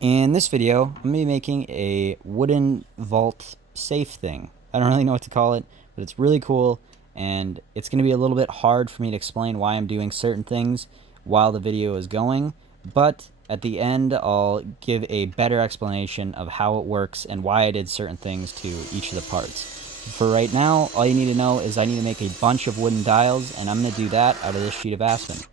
In this video, I'm going to be making a wooden vault safe thing. I don't really know what to call it, but it's really cool, and it's going to be a little bit hard for me to explain why I'm doing certain things while the video is going, but at the end I'll give a better explanation of how it works and why I did certain things to each of the parts. For right now, all you need to know is I need to make a bunch of wooden dials, and I'm going to do that out of this sheet of Aspin.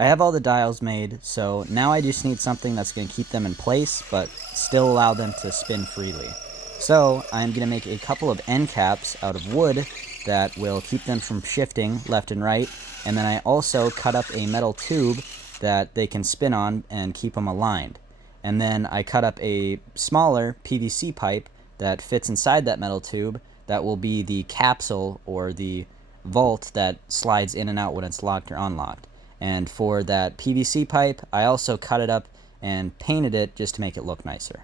I have all the dials made, so now I just need something that's going to keep them in place, but still allow them to spin freely. So I'm going to make a couple of end caps out of wood that will keep them from shifting left and right, and then I also cut up a metal tube that they can spin on and keep them aligned. And then I cut up a smaller PVC pipe that fits inside that metal tube that will be the capsule or the vault that slides in and out when it's locked or unlocked. And for that PVC pipe, I also cut it up and painted it just to make it look nicer.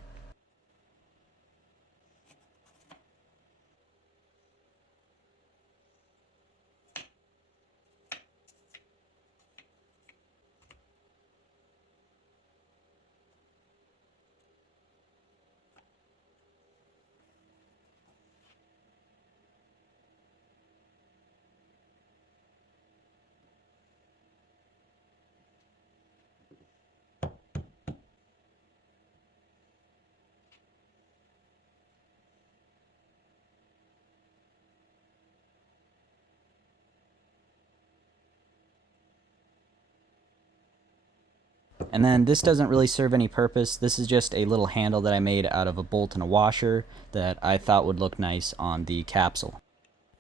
And then this doesn't really serve any purpose. This is just a little handle that I made out of a bolt and a washer that I thought would look nice on the capsule.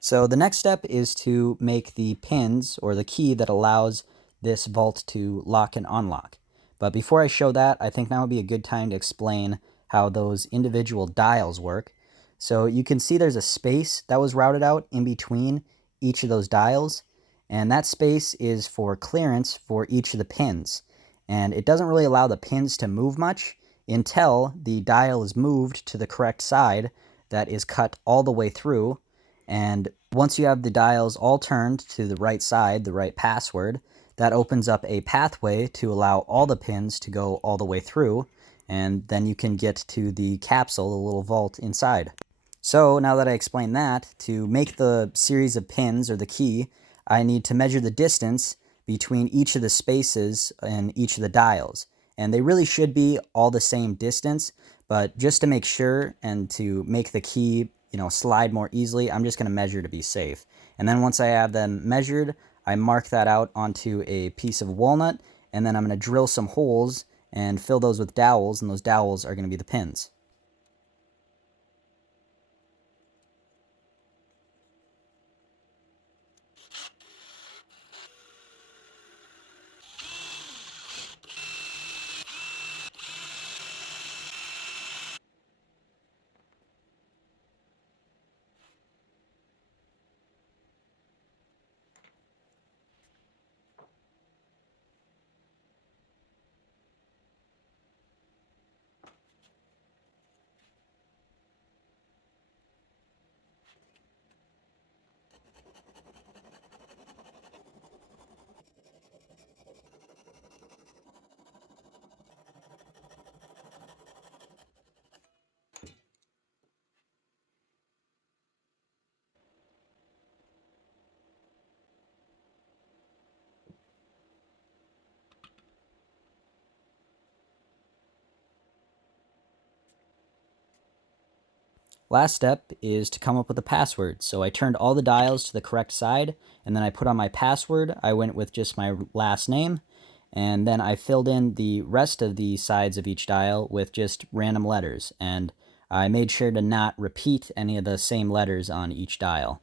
So the next step is to make the pins or the key that allows this vault to lock and unlock. But before I show that, I think now would be a good time to explain how those individual dials work. So you can see there's a space that was routed out in between each of those dials, and that space is for clearance for each of the pins. And it doesn't really allow the pins to move much until the dial is moved to the correct side that is cut all the way through. And once you have the dials all turned to the right side, the right password, that opens up a pathway to allow all the pins to go all the way through, and then you can get to the capsule, the little vault inside. So now that I explained that, to make the series of pins or the key, I need to measure the distance between each of the spaces and each of the dials. And they really should be all the same distance, but just to make sure and to make the key, slide more easily, I'm just going to measure to be safe. And then once I have them measured, I mark that out onto a piece of walnut, and then I'm going to drill some holes and fill those with dowels, and those dowels are going to be the pins. Last step is to come up with a password. So I turned all the dials to the correct side, and then I put on my password. I went with just my last name, and then I filled in the rest of the sides of each dial with just random letters, and I made sure to not repeat any of the same letters on each dial.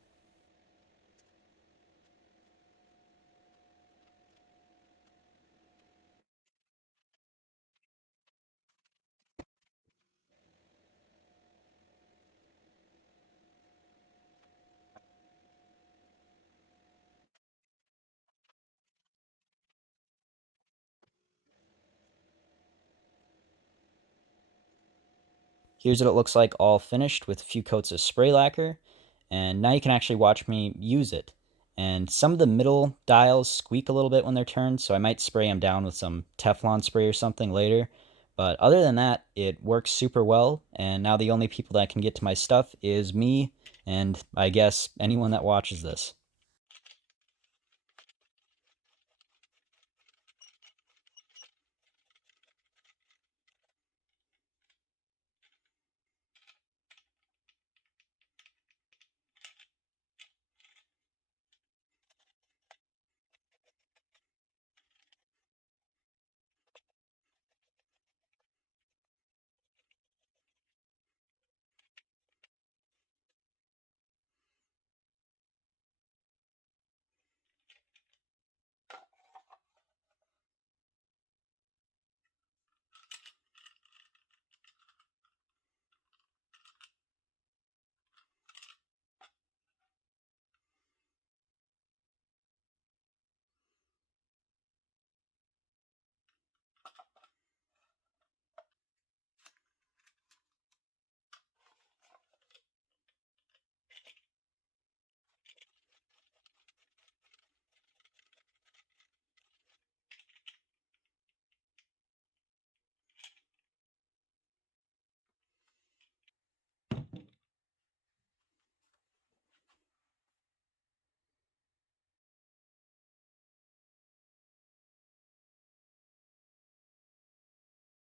Here's what it looks like all finished with a few coats of spray lacquer. And now you can actually watch me use it. And some of the middle dials squeak a little bit when they're turned, so I might spray them down with some Teflon spray or something later. But other than that, it works super well, and now the only people that can get to my stuff is me, and I guess anyone that watches this.